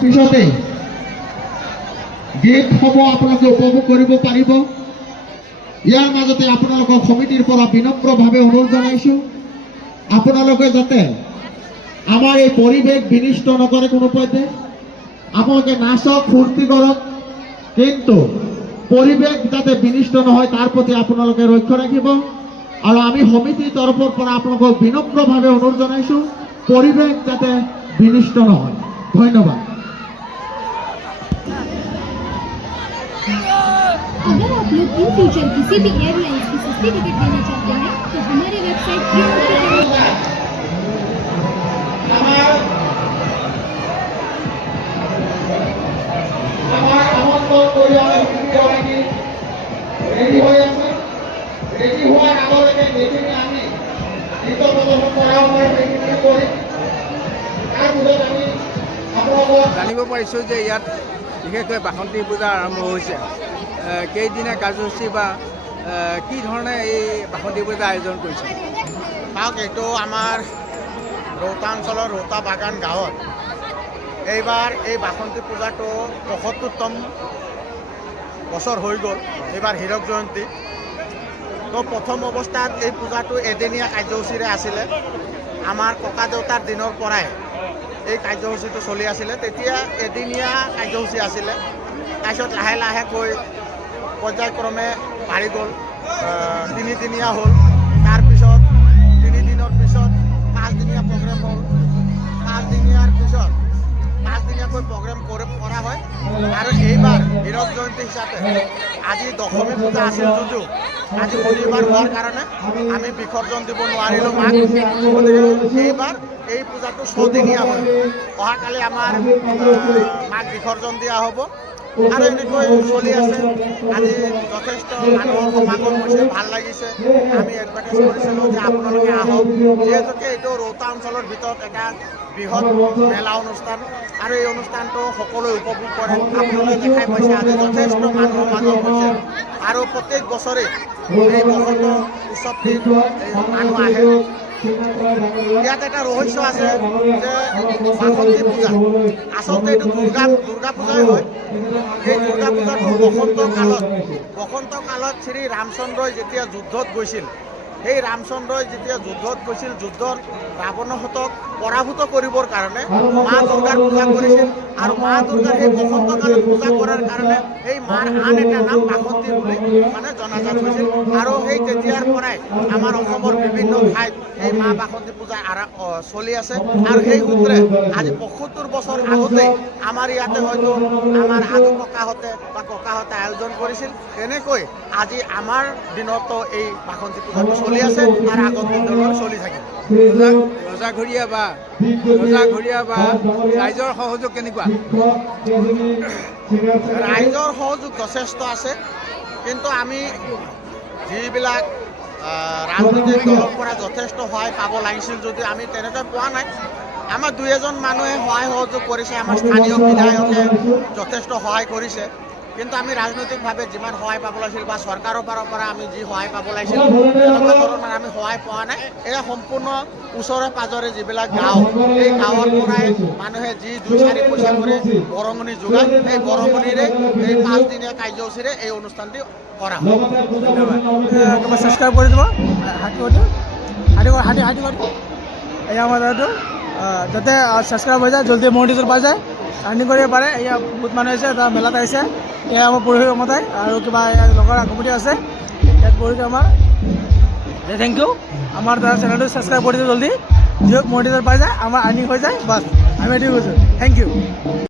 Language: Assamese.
পিছতে গীত হ'ব আপোনালোকে উপভোগ কৰিব পাৰিব। ইয়াৰ মাজতে আপোনালোকৰ সমিতিৰ পৰা বিনম্ৰভাৱে অনুৰোধ জনাইছোঁ আপোনালোকে যাতে আমাৰ এই পৰিৱেশ বিনিষ্ট নকৰে কোনো পধ্যে। আপোনালোকে নাচক ফূৰ্তি কৰক, কিন্তু পৰিৱেশ যাতে বিনিষ্ট নহয় তাৰ প্ৰতি আপোনালোকে লক্ষ্য ৰাখিব। আৰু আমি সমিতিৰ তৰফৰ পৰা আপোনালোকক বিনম্ৰভাৱে অনুৰোধ জনাইছোঁ পৰিৱেশ যাতে বিনিষ্ট নহয়। ধন্যবাদ। अगर आप लोग इन फ्यूचर किसी भी एयरलाइंस की सस्ती टिकट लेना चाहते हैं तो हमारी वेबसाइट জানিব পাৰিছোঁ যে ইয়াত বিশেষকৈ বাসন্তী পূজা আৰম্ভ হৈছে। কেইদিনীয়া কাৰ্যসূচী বা কি ধৰণে এই বাসন্তী পূজা আয়োজন কৰিছে? চাওক, এইটো আমাৰ ৰৌতা অঞ্চলৰ ৰৌতা বাগান গাঁৱত এইবাৰ এই বাসন্তী পূজাটো ৭৫তম বছৰ হৈ গ'ল। এইবাৰ হীৰক জয়ন্তী। তো প্ৰথম অৱস্থাত এই পূজাটো এদিনীয়া কাৰ্যসূচীৰে আছিলে। আমাৰ ককা দেউতাৰ দিনৰ পৰাই এই কাৰ্যসূচীটো চলি আছিলে। তেতিয়া এদিনীয়া কাৰ্যসূচী আছিলে, তাৰপিছত লাহে লাহেকৈ পৰ্যায়ক্ৰমে বাঢ়ি গ'ল, তিনিদিনীয়া হ'ল। তাৰপিছত তিনিদিনৰ পিছত পাঁচদিনীয়া প্ৰগ্ৰেম হ'ল, পাঁচদিনীয়াৰ পিছত পাঁচদিনীয়াকৈ প্ৰগ্ৰেম কৰা হয়। আৰু এইবাৰ হীৰক জয়ন্তী হিচাপে আজি দশমী পূজা আছিল যদিও আজি শনিবাৰ হোৱাৰ কাৰণে আমি বিসৰ্জন দিব নোৱাৰিলোঁ মাক। গতিকে এইবাৰ এই পূজাটো ৬দিনীয়া হয়। অহাকালি আমাৰ মাক বিসৰ্জন দিয়া হ'ব আৰু এনেকৈ চলি আছে। আজি যথেষ্ট মানুহৰ সমাগম হৈছে, ভাল লাগিছে। আমি এডভাৰটাইজ কৰিছিলোঁ যে আপোনালোকে আহক, যিহেতুকে এইটো ৰৌতা অঞ্চলৰ ভিতৰত এটা বৃহৎ মেলা অনুষ্ঠান আৰু এই অনুষ্ঠানটো সকলোৱে উপভোগ কৰে। আপোনালোকে দেখাই পাইছে আজি যথেষ্ট মানুহৰ সমাগম হৈছে আৰু প্ৰত্যেক বছৰে এই বসন্ত উৎসৱটিত মানুহ আহে। ইয়াত এটা ৰহস্য আছে যে বাসন্তী পূজা আচলতে এইটো দুৰ্গা পূজাই হয়। এই দুৰ্গা পূজাটো বসন্ত কালত শ্ৰী ৰামচন্দ্ৰই যেতিয়া যুদ্ধত গৈছিল, সেই ৰামচন্দ্ৰই যেতিয়া যুদ্ধত গৈছিল, যুদ্ধত ৰাৱণহঁতক পৰাভূত কৰিবৰ কাৰণে মা দুৰ্গাৰ পূজা কৰিছিল। আৰু মা দুৰ্গাৰ সেই বসন্ত কালত পূজা কৰাৰ কাৰণে এই মাৰ আন এটা নাম বাসন্তী বুলি মানে জনাজাত হৈছিল। আৰু সেই তেতিয়াৰ পৰাই আমাৰ অসমৰ বিভিন্ন ঠাইত এই মা বাসন্তী পূজা চলি আছে। আৰু সেই সূত্ৰে আজি ৭৫ বছৰ আগতে আমাৰ ইয়াতে হয়তো আমাৰ আজু ককাহঁতে আয়োজন কৰিছিল। তেনেকৈ আজি আমাৰ দিনতো এই বাসন্তী পূজাটো চলি আছে আৰু আগন্তুক দিনত চলি থাকিব। ৰজাঘৰীয়া বা ৰাইজৰ সহযোগ কেনেকুৱা? ৰাইজৰ সহযোগ যথেষ্ট আছে, কিন্তু আমি যিবিলাক ৰাজনৈতিক দলৰ পৰা যথেষ্ট সহায় পাব লাগিছিল যদিও আমি তেনেকৈ পোৱা নাই। আমাৰ দুই এজন মানুহে সহায় সহযোগ কৰিছে, আমাৰ স্থানীয় বিধায়কে যথেষ্ট সহায় কৰিছে, কিন্তু আমি ৰাজনৈতিকভাৱে যিমান সহায় পাব লাগিছিল বা চৰকাৰৰ পৰা আমি যি সহায় পাব লাগিছিল তেনেকুৱা ধৰণৰ আমি সহায় পোৱা নাই। এয়া সম্পূৰ্ণ ওচৰে পাজৰে যিবিলাক গাঁও, এই গাঁৱৰ পৰাই মানুহে যি ২-৪ পইচা কৰি বৰঙণি যোগায়, সেই বৰঙণিৰে এই ৫দিনীয়া কাৰ্যসূচীৰে এই অনুষ্ঠানটি কৰা হয়। ধন্যবাদ। সাবস্ক্রাইব করে দেবো, হাঁটি করে এই আমার দাদু যাতে সাবস্ক্রাইব হয়ে যায়, জলদি মনিটাইজেশন পাই যায়, আর্নিং কৰিব পাৰে। এয়া বহুত মানুহ আহিছে, এটা মেলাত আহিছে। এয়া আমাৰ পৰহি মতাই আৰু কিবা লগৰ কমিটি আছে ইয়াত পৰহি আমাৰ থেংক ইউ। আমার দাদা চ্যানেলটো সাবস্ক্রাইব করে দিও জলদি, যিহক মনিটাইজেশন পাই যায়, আমার আর্নিং হয়ে যায়, বাস আমি এটি কৈছোঁ। Thank U.